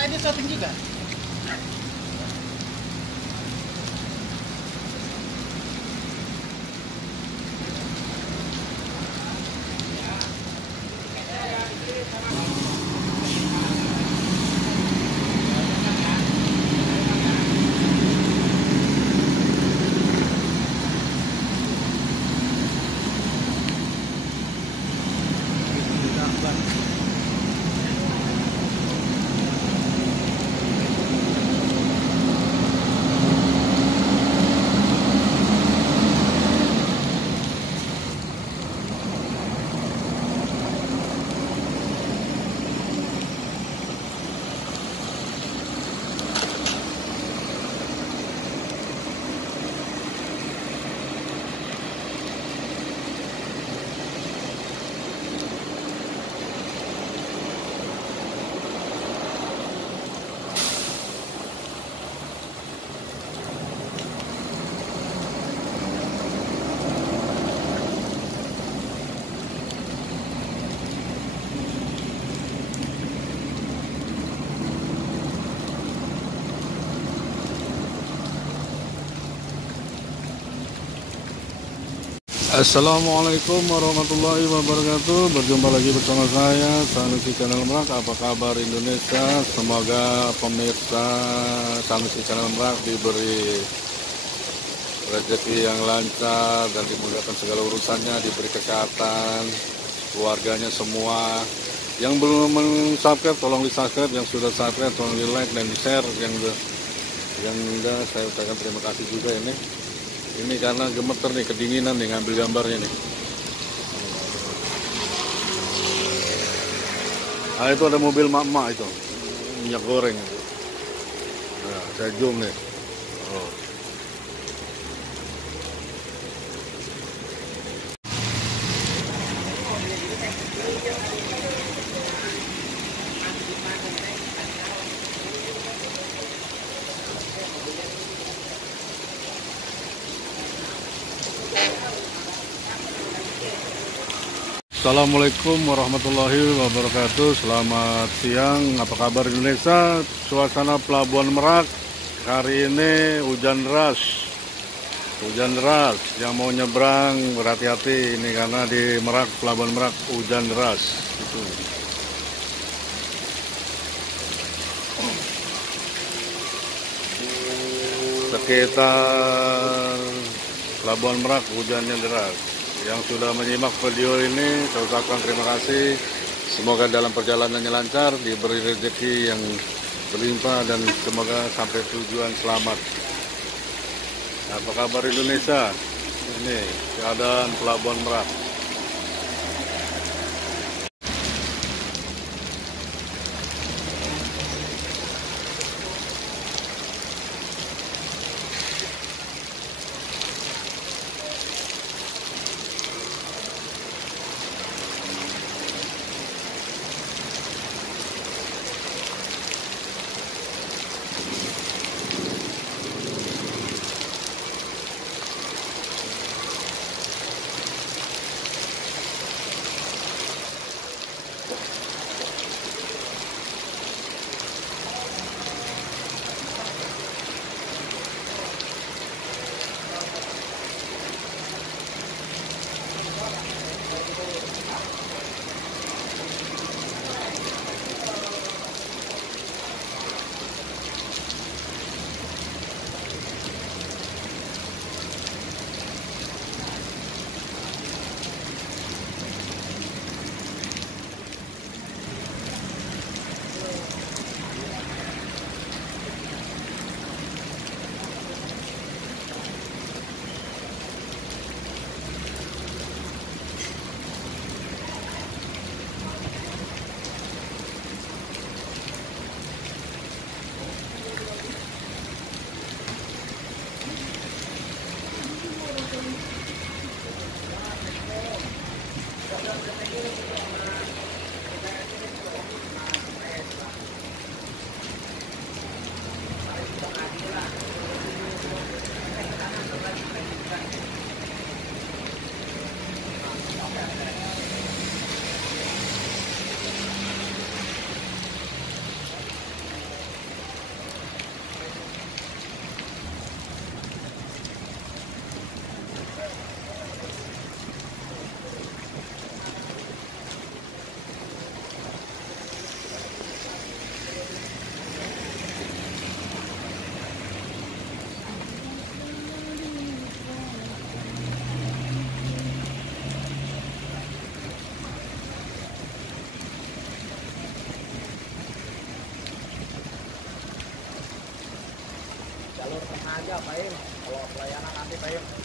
Ini shooting juga. Assalamualaikum warahmatullahi wabarakatuh. Berjumpa lagi bersama saya Sanusi Channel Merak. Apa kabar Indonesia? Semoga pemirsa Sanusi Channel Merak diberi rezeki yang lancar dan dimudahkan segala urusannya, diberi kesehatan, keluarganya semua. Yang belum subscribe tolong di subscribe, yang sudah subscribe tolong di like dan di share. Yang enggak saya ucapkan terima kasih juga ini karena gemeter nih, kedinginan nih ngambil gambarnya nih. Nah, itu ada mobil mak-mak itu minyak goreng itu. Nah, saya zoom nih. Oh. Assalamualaikum warahmatullahi wabarakatuh. Selamat siang, apa kabar Indonesia? Suasana Pelabuhan Merak hari ini hujan deras. Yang mau nyebrang berhati-hati ini karena di Merak, Pelabuhan Merak hujan deras itu. Sekitar Pelabuhan Merak hujannya deras. Yang sudah menyimak video ini saya ucapkan terima kasih. Semoga dalam perjalanannya lancar, diberi rezeki yang berlimpah dan semoga sampai tujuan selamat. Apa kabar Indonesia? Ini keadaan Pelabuhan Merak. Kalau pelayanan nanti Pak